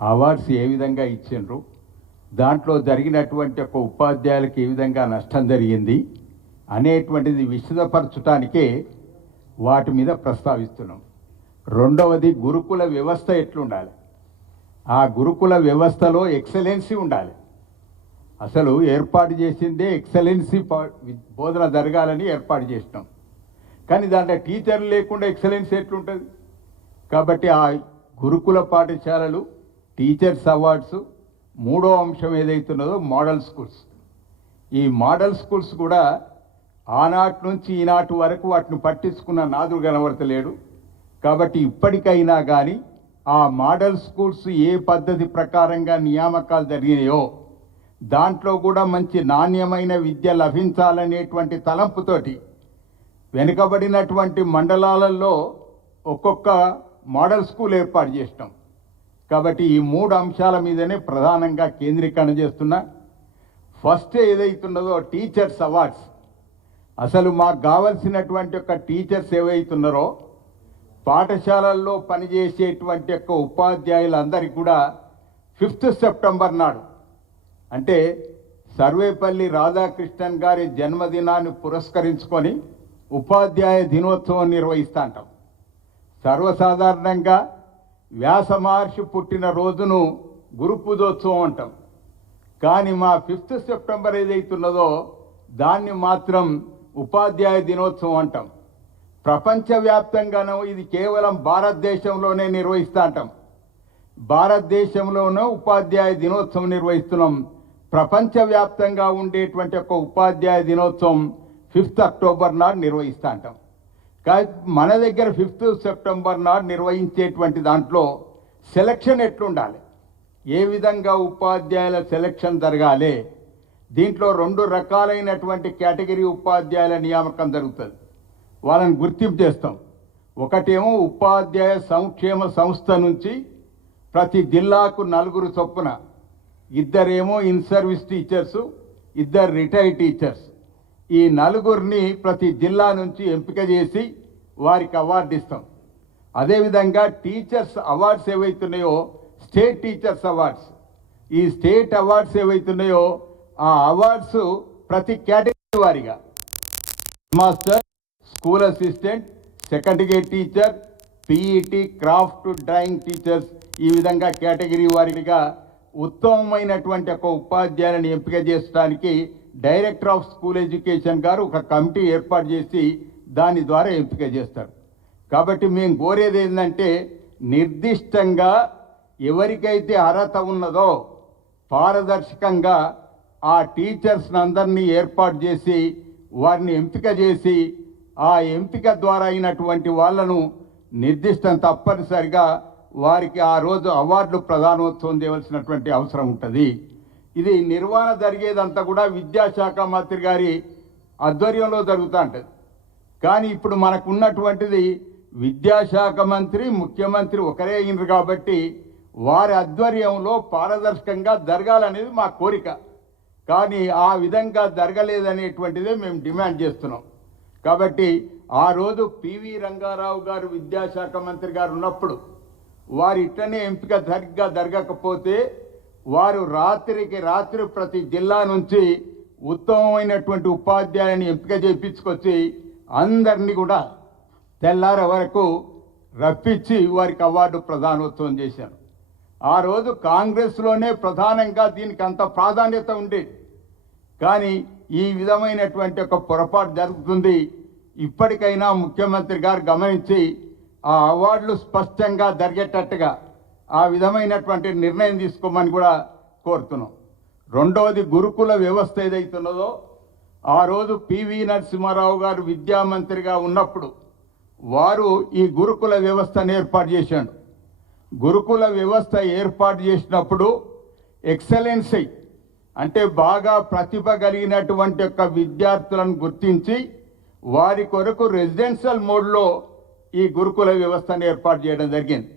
Awards ఏ విధంగా ఇచ్చిండ్రు, దాంట్లో జరిగినటువంటి ఒక ఉపాధ్యాయులకు ఏ విధంగా నష్టం జరిగింది అనేటువంటిది విశదపరచడానికే వాటి మీద ప్రస్తావిస్తున్నాం. రెండవది గురుకుల వ్యవస్థ ఎట్లుండాలి, ఆ గురుకుల వ్యవస్థలో ఎక్సలెన్సీ ఉండాలి. అసలు ఏర్పాటు చేసిందే ఎక్సలెన్సీ బోధన జరగాలని ఏర్పాటు చేసినాం. కానీ దాంట్లో టీచర్లు లేకుండా ఎక్సలెన్సీ ఎట్లుంటుంది? కాబట్టి ఆ గురుకుల పాఠశాలలు, టీచర్స్ అవార్డ్స్, మూడో అంశం ఏదైతున్నదో మోడల్ స్కూల్స్. ఈ మోడల్ స్కూల్స్ కూడా ఆనాటి నుంచి ఈనాటి వరకు వాటిని పట్టించుకున్న నాదుడు కనబడతలేడు. కాబట్టి ఇప్పటికైనా కానీ ఆ మోడల్ స్కూల్స్ ఏ పద్ధతి ప్రకారంగా నియామకాలు జరిగినాయో దాంట్లో కూడా మంచి నాణ్యమైన విద్య లభించాలనేటువంటి తలంపుతోటి వెనుకబడినటువంటి మండలాలలో ఒక్కొక్క మోడల్ స్కూల్ ఏర్పాటు చేసినాం. కాబట్టి ఈ మూడు అంశాల మీదనే ప్రధానంగా కేంద్రీకరణ చేస్తున్నా. ఫస్ట్ ఏదైతున్నదో టీచర్స్ అవార్డ్స్. అసలు మాకు కావలసినటువంటి ఒక టీచర్స్ ఏవైతున్నారో పాఠశాలల్లో పనిచేసేటువంటి యొక్క ఉపాధ్యాయులందరికీ కూడా 5th సెప్టెంబర్ నాడు, అంటే సర్వేపల్లి రాధాకృష్ణన్ గారి జన్మదినాన్ని పురస్కరించుకొని ఉపాధ్యాయ దినోత్సవం నిర్వహిస్తూ ఉంటాం. సర్వసాధారణంగా వ్యాస మహర్షి పుట్టిన రోజును గురు పూజోత్సవం అంటాం. కానీ మా 5th సెప్టెంబర్ ఏదైతున్నదో దాన్ని మాత్రం ఉపాధ్యాయ దినోత్సవం అంటాం. ప్రపంచవ్యాప్తంగానూ ఇది కేవలం భారతదేశంలోనే నిర్వహిస్తూ ఉంటాం. భారతదేశంలోనూ ఉపాధ్యాయ దినోత్సవం నిర్వహిస్తున్నాం. ప్రపంచవ్యాప్తంగా ఉండేటువంటి ఒక ఉపాధ్యాయ దినోత్సవం 5th అక్టోబర్ నాడు నిర్వహిస్తూ ఉంటాం. కానీ మన దగ్గర 5th సెప్టెంబర్ నాడు నిర్వహించేటువంటి దాంట్లో సెలక్షన్ ఎట్లుండాలి, ఏ విధంగా ఉపాధ్యాయుల సెలక్షన్ జరగాలి, దీంట్లో 2 రకాలైనటువంటి కేటగిరీ ఉపాధ్యాయుల నియామకం జరుగుతుంది. వాళ్ళని గుర్తింపు చేస్తాం. ఒకటేమో ఉపాధ్యాయ సంక్షేమ సంస్థ నుంచి ప్రతి జిల్లాకు 4 చొప్పున, 2 in service teachers, 2 retired teachers, ఈ 4 ప్రతి జిల్లా నుంచి ఎంపిక చేసి వారికి అవార్డు ఇస్తాం. అదేవిధంగా టీచర్స్ అవార్డ్స్ ఏవైతున్నాయో స్టేట్ టీచర్స్ అవార్డ్స్, ఈ స్టేట్ అవార్డ్స్ ఏవైతున్నాయో ఆ అవార్డ్స్ ప్రతి కేటగిరీ వారిగా master, school assistant, second grade teacher, PET, craft, drawing teachers, ఈ విధంగా కేటగిరీ వారిగా ఉత్తమమైనటువంటి ఒక ఉపాధ్యాయులను ఎంపిక చేయడానికి డైరెక్టర్ ఆఫ్ స్కూల్ ఎడ్యుకేషన్ గారు ఒక కమిటీ ఏర్పాటు చేసి దాని ద్వారా ఎంపిక చేస్తారు. కాబట్టి మేము కోరేది ఏంటంటే నిర్దిష్టంగా ఎవరికైతే అర్హత ఉన్నదో పారదర్శకంగా ఆ టీచర్స్ని అందరినీ ఏర్పాటు చేసి వారిని ఎంపిక చేసి ఆ ఎంపిక ద్వారా అయినటువంటి వాళ్ళను నిర్దిష్టం తప్పనిసరిగా వారికి ఆ రోజు అవార్డులు ప్రదానోత్సవం చేయవలసినటువంటి అవసరం ఉంటుంది. ఇది నిర్వహణ జరిగేదంతా కూడా విద్యాశాఖ మంత్రి గారి ఆధ్వర్యంలో జరుగుతూ ఉంటుంది. కానీ ఇప్పుడు మనకు ఉన్నటువంటిది విద్యాశాఖ మంత్రి, ముఖ్యమంత్రి ఒకరే అయినారు కాబట్టి వారి ఆధ్వర్యంలో పారదర్శకంగా జరగాలనేది మా కోరిక. కానీ ఆ విధంగా జరగలేదనేటువంటిదే మేము డిమాండ్ చేస్తున్నాం. కాబట్టి ఆ రోజు పివి రంగారావు గారు విద్యాశాఖ మంత్రి గారు ఉన్నప్పుడు వారు ఇట్లనే ఎంపిక సరిగ్గా జరగకపోతే వారు రాత్రికి రాత్రి ప్రతి జిల్లా నుంచి ఉత్తమమైనటువంటి ఉపాధ్యాయుని ఎంపిక చేయించుకొచ్చి అందరినీ కూడా తెల్లారే వరకు రప్పించి వారికి అవార్డు ప్రదానోత్సవం చేశారు. ఆ రోజు కాంగ్రెస్లోనే ప్రధానంగా దీనికి అంత ప్రాధాన్యత ఉండేది. కానీ ఈ విధమైనటువంటి ఒక పొరపాటు జరుగుతుంది. ఇప్పటికైనా ముఖ్యమంత్రి గారు గమనించి ఆ అవార్డులు స్పష్టంగా జరిగేటట్టుగా ఆ విధమైనటువంటి నిర్ణయం తీసుకోమని కూడా కోరుతున్నాం. రెండవది గురుకుల వ్యవస్థ ఏదైతున్నదో ఆ రోజు పివి నరసింహారావు గారు విద్యామంత్రిగా ఉన్నప్పుడు వారు ఈ గురుకుల వ్యవస్థను ఏర్పాటు చేశాడు. గురుకుల వ్యవస్థ ఏర్పాటు చేసినప్పుడు ఎక్సలెన్సీ అంటే బాగా ప్రతిభ కలిగినటువంటి యొక్క విద్యార్థులను గుర్తించి వారి కొరకు రెసిడెన్షియల్ మోడ్లో ఈ గురుకుల వ్యవస్థను ఏర్పాటు చేయడం జరిగింది.